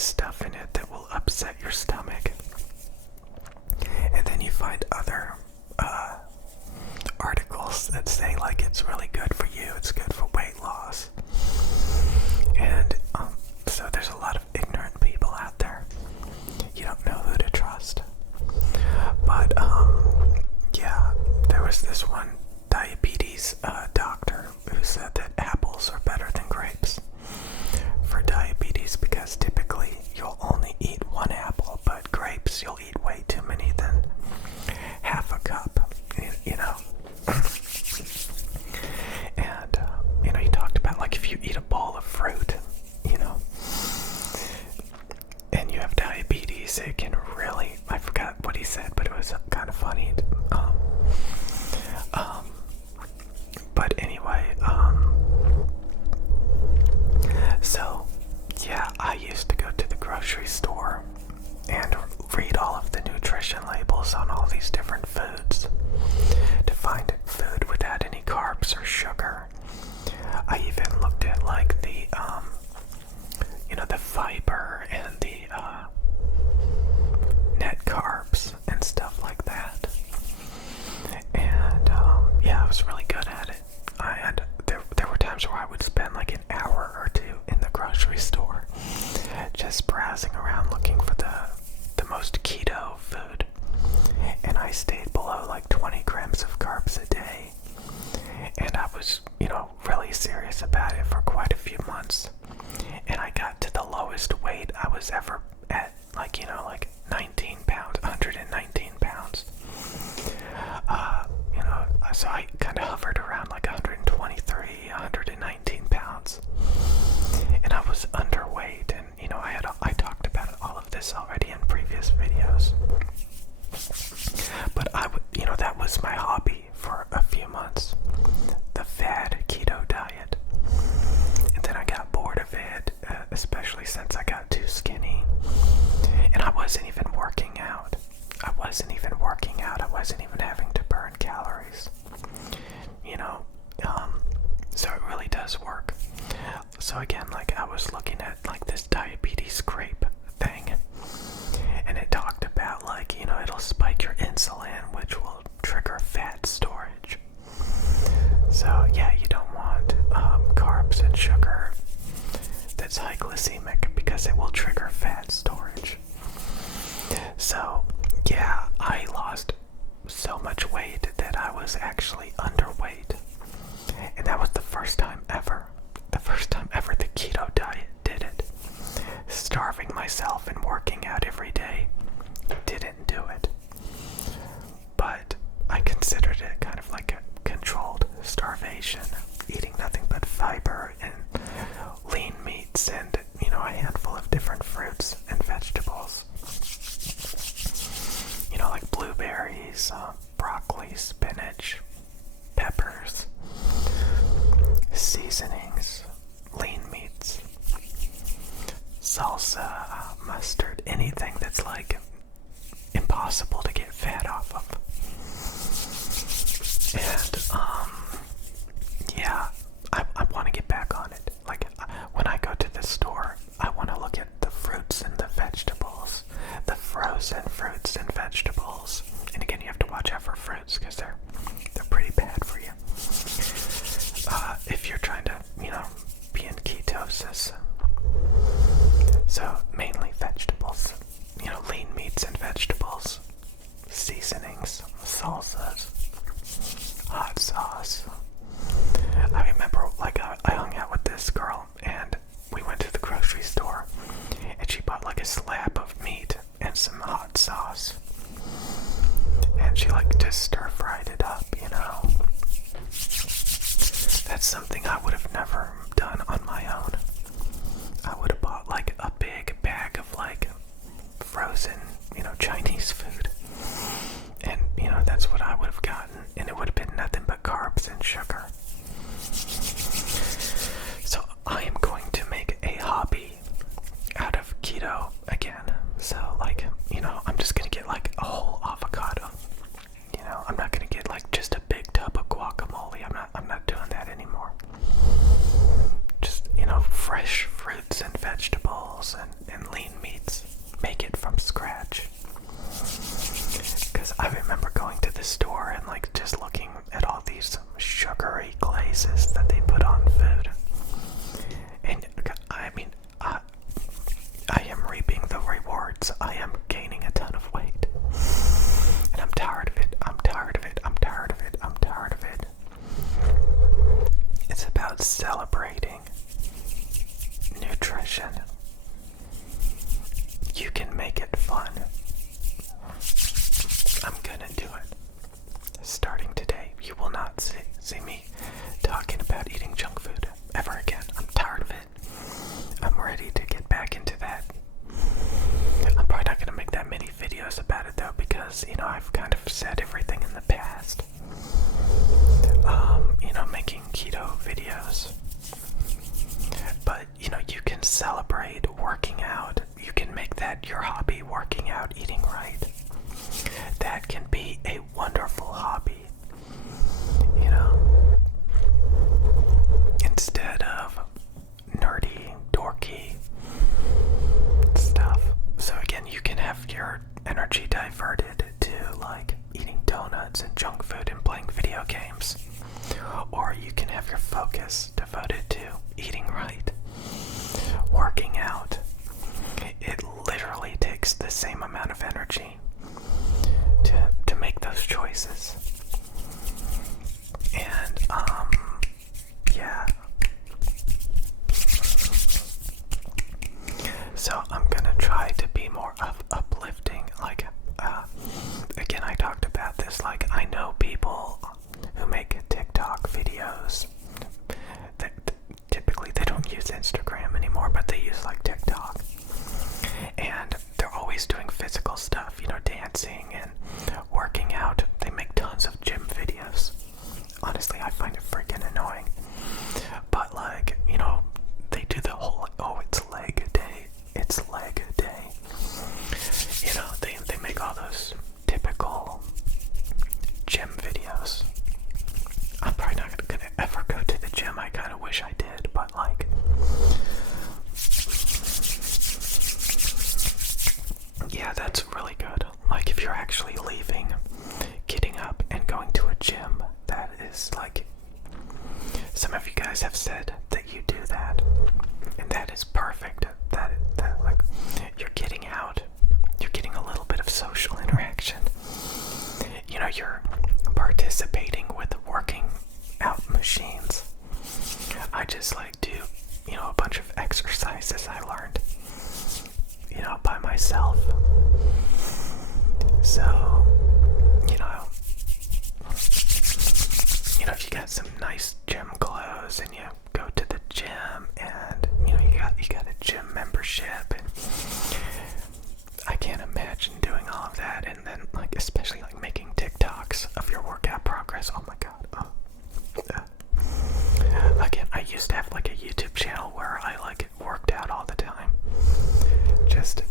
this stuff in it that will upset your stomach. And then you find other articles that say like it's really good for you, it's good for weight loss. And so there's a lot of ignorant people out there. You don't know who to trust. But yeah, there was this one diabetes doctor who said that apples are better than grapes for diabetes, because typically you'll only eat one apple, but grapes you'll eat way too many, than half a cup, you know. And you know, he talked about like if you eat a bowl of fruit, you know, and you have diabetes, it can really, I forgot what he said, but it was kind of funny. But anyway, so yeah, I used to go to the grocery store and read all of the nutrition labels on all these different foods to find food without any carbs or sugar. I even looked at like the you know, the fiber and the net carbs and stuff like that. And yeah, I was really good at it. There were times where I would spend like an hour or two in the grocery store just browsing around looking for the most keto food. And I stayed below like 20 grams of carbs a day. And I was, you know, really serious about it for quite a few months. And I got to the lowest weight I was ever at, like, you know, like 19 pounds, 119 pounds. You know, so I kind of hovered around like 123, 119 pounds. And I was underweight, and, you know, I talked about all of this already in previous videos. But you know, that was my hobby for a few months. The fad keto diet. And then I got bored of it, especially since I got too skinny. And I wasn't even working out. I wasn't even having to burn calories. You know, so it really does work. So again, like I was looking at like this diabetes grape thing, and it talked about like, you know, it'll spike your insulin, which will trigger fat storage. So yeah, you don't want carbs and sugar that's high glycemic, because it will trigger fat storage. So yeah, I lost so much weight that I was actually underweight. And that was the first time ever the keto diet did it. Starving myself and working out every day didn't do it. But I considered it kind of like a controlled starvation, eating nothing but fiber and lean meats and, you know, a handful of different fruits and vegetables. You know, like blueberries, broccoli, spinach, peppers, seasonings, lean meats, salsa, mustard, anything that's like impossible to get fat off of. And yeah, I want to get back on it. Like when I go to the store, I want to look at the fruits and the vegetables, the frozen fruits and vegetables. And again, you have to watch out for fruits because they're pretty bad for you. If you're trying to, you know, be in ketosis. So mainly vegetables, you know, lean meats and vegetables, seasonings, salsas, hot sauce. I remember like I hung out with this girl and we went to the grocery store and she bought like a slab of meat and some hot sauce. And she like just stir-fried it up, you know. That's something I would have never done on my own. I would have bought like a big bag of like frozen, you know, Chinese food. And, you know, that's what I would have gotten. And it would have been nothing but carbs and sugar. So I am going to make a hobby out of keto again. So like, you know, I'm just going to get like a whole avocado. You know, I'm as, I've kind of said everything in the past. Making keto videos. But, you can celebrate working out. You can make that your hobby, working out, eating right. That can be a wonderful hobby. Instead of nerdy, dorky stuff. So again, you can have your energy diverted to like eating donuts and junk food and playing video games. Or you can have your focus devoted to eating right, working out. It literally takes the same amount of energy to make those choices. And yeah. So I'm gonna try to be more uplifting. Like, again, I talked about this. Like, I know people who make TikTok videos. Typically, they don't use Instagram anymore, but they use like TikTok, and they're always doing physical stuff. Dancing and working out. They make tons of gym videos. Honestly, I find it freaking annoying. But like, they do the whole, it's leg day. It's leg day. They make all those typical gym videos. I'm probably not gonna ever go to the gym. I kind of wish I did, but like, yeah, that's really good. Like, if you're actually leaving, getting up and going to a gym, that is like, some of you guys have said that you do that, and that is perfect. That like, you're getting out, you're getting a little bit of social interaction. You're participating with working out machines. I just like do, a bunch of exercises I learned, by myself. So, if you got some nice gym clothes and you go to the gym and, you got a gym membership, and I can't imagine doing all of that and then, like, especially like making TikToks of your workout progress. Oh my god. Again, I used to have like a YouTube channel where I like worked out all the time. Just,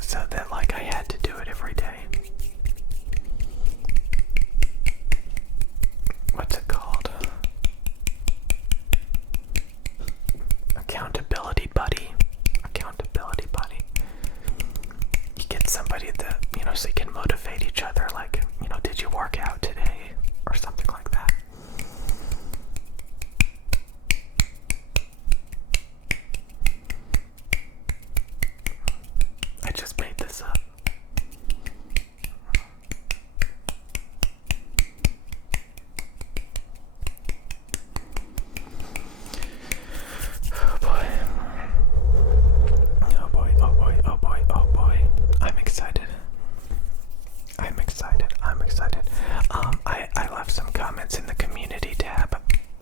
so that like I had to do it every day. What's it called? Accountability buddy. Accountability buddy. You get somebody that, so you can motivate each other, like, did you work out today? Or something like that. I just made this up. Oh boy. Oh boy, oh boy, oh boy, oh boy. I'm excited. I left some comments in the community tab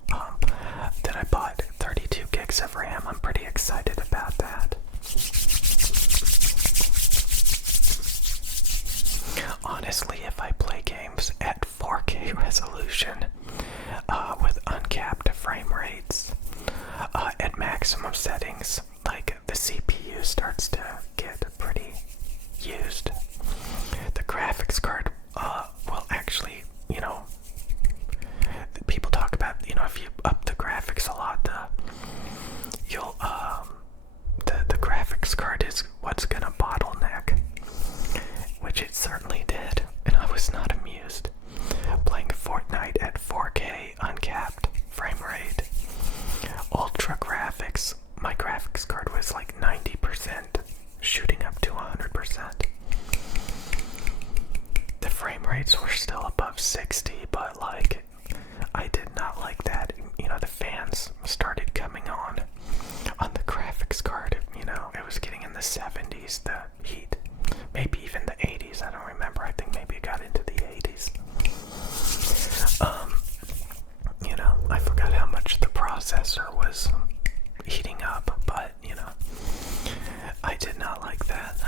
that I bought 32 gigs of RAM. I'm pretty excited about that. Honestly, if I play games at 4K resolution with uncapped frame rates at maximum settings, like, the CPU starts to get pretty used. The graphics card will actually, people talk about, if you up the graphics a lot, the graphics card is what's gonna bottleneck, which it certainly did, and I was not amused playing Fortnite at 4K uncapped frame rate, ultra graphics. My graphics card was like 90%, shooting up to 100%. The frame rates were still above 60, but like, I did not like that. The fans started coming on the graphics card. It was getting in the 70s, the heat. Maybe even the 80s, I don't remember. I think maybe it got into the 80s. I forgot how much the processor was heating up, but, I did not like that.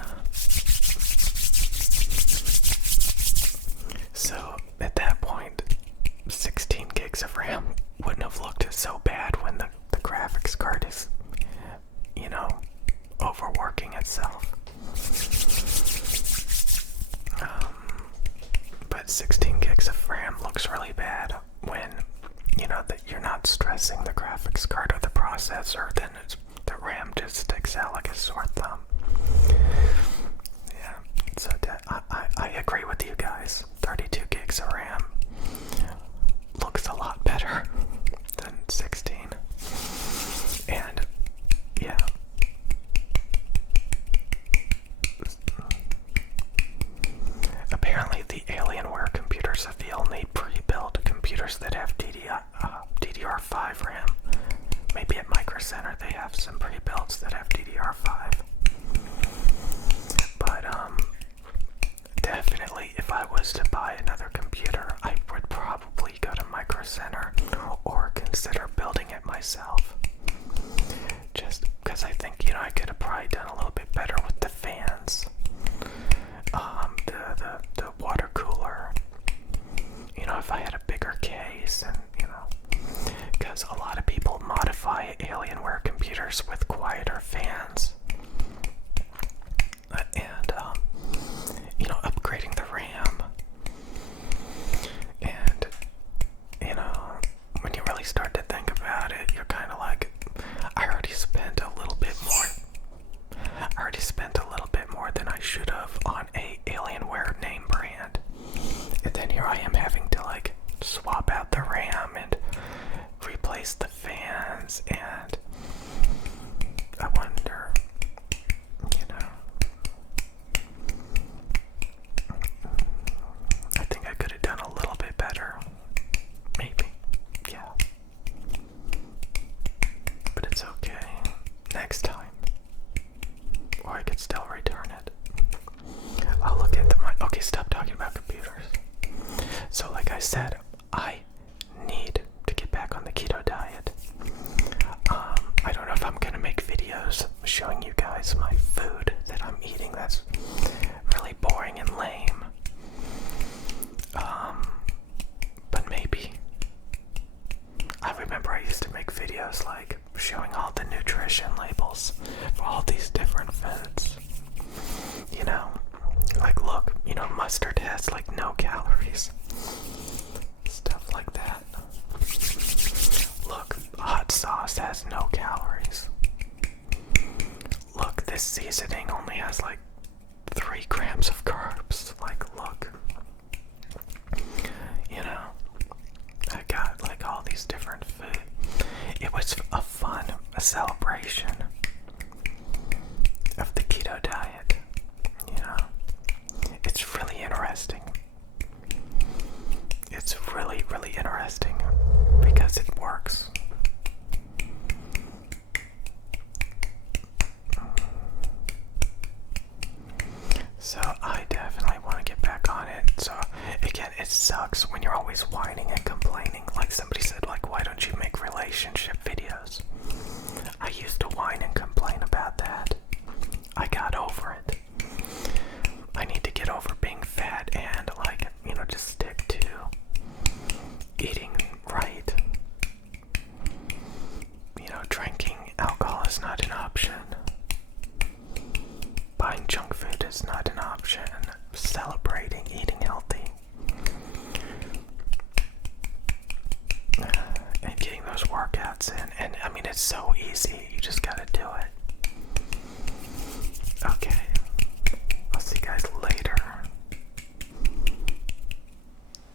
processor, then the RAM just sticks out like a sore thumb. Yeah, so I agree with you guys. 32 gigs of RAM looks a lot better than 16. And yeah. Apparently the Alienware computers are the only pre-built computers that have DDR5 RAM. Maybe at Micro Center they have some pre-builts that have DDR5. But definitely if I was to buy another computer, I would probably go to Micro Center or consider building it myself. Just because I think, I could have probably done a little bit better with the fans. The water cooler. If I had a bigger case and, because a lot of people modify Alienware computers with quieter fans. And, upgrading the RAM. And, when you really start to think about it, you're kind of like, I already spent a little bit more than I should have on a Alienware name brand. And then here I am having to swap out the RAM and replace the fans, and I wonder, I think I could have done a little bit better. Maybe. Yeah. But it's okay. Next time. Or I could still return it. I'll look at okay, stop talking about computers. So like I said, I need to get back on the keto diet. I don't know if I'm gonna make videos showing you guys my food that I'm eating that's really boring and lame. But maybe. I remember I used to make videos showing all the nutrition labels for all these different foods. Look, mustard has no calories. Stuff like that. Look, hot sauce has no calories. Look, this seasoning only has 3 grams of carbs. Look. I got all these different food. It was a celebration of the keto diet. It's really interesting. It's really, really interesting because it works. So I definitely want to get back on it. So again, it sucks when you're always whining and complaining. Like somebody said, why don't you make relationship videos? I used to whine and complain about that. I got over it. I need to get over being fat and just stick to eating right. Drinking alcohol is not an option. Buying junk food is not an option. Celebrating eating healthy. And getting those workouts in. And I mean, it's so easy. You just